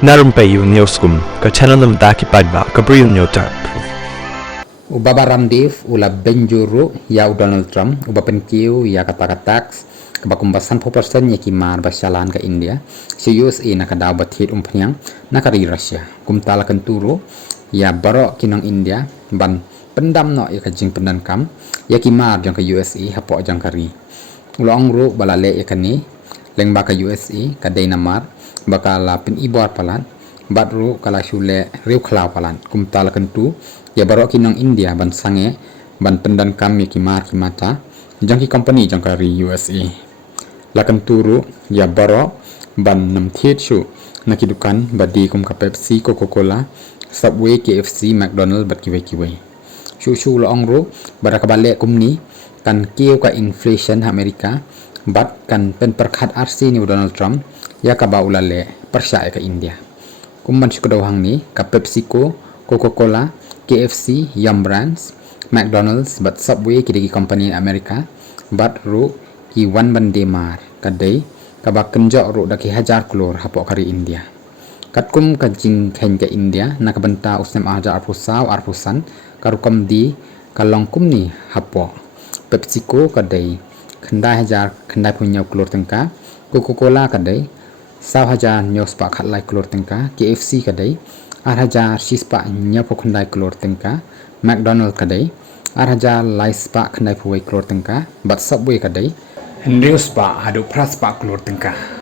Narumpayu Neoskum, ka channel ng Daki Pagba, Gabriel Nyotarp. Ubaba Ramdev, ula Benjuru, ya Donald Trump, uba penkiu, ya kata-kataks, kebakumbasan populasan ya kimar basyalan ke India, si USA nakadaw batit umpanyang nakari Russia, kumtala kenturu, ya barok kinang India, ban pendam no ya kajing pendankam, ya kimar jang ke USA hapok jang kari. Ula ongru balale ya kani, leng baka USA, ka Dynamar, baka la pen ibuar palan, batru kala shule riu khalau palan, kumtala kentu, ya barok kinang India ban sange ban pendan kami kimar kimata jangki company jangkari USA lakan turu ya barok ban nam thiet shu nakidukan badi kum ka Pepsi Coca-Cola Subway KFC McDonald bat kiwe shu lo ongro baraka bale kumni kan kiu ka inflation Amerika bat kan pen perkhat RC ni Donald Trump ya ka baulale persya ka India kumban shu kadawhang ni ka PepsiCo Coca-Cola KFC, Yum Brands, McDonald's, but Subway kidagi company in America, but ru ki wan bande mar kadai kabak kenjok ru daki hajar klor hapok kari India. Katkum kajing ken ke India nakabenta usnem hajar arpusan karukom di kalongkum ni hapok. PepsiCo kadai kendai hajar kendai punya klor tengka, Coca-Cola kadai saw hajar nyos pak khatlai klor tengka, KFC kadai Arhajar sispa nyapo khandai klor tengka McDonald kadai arhajar laispa khandai puai klor tengka but Subway kadai Henrius pa adu pras pa klor tengka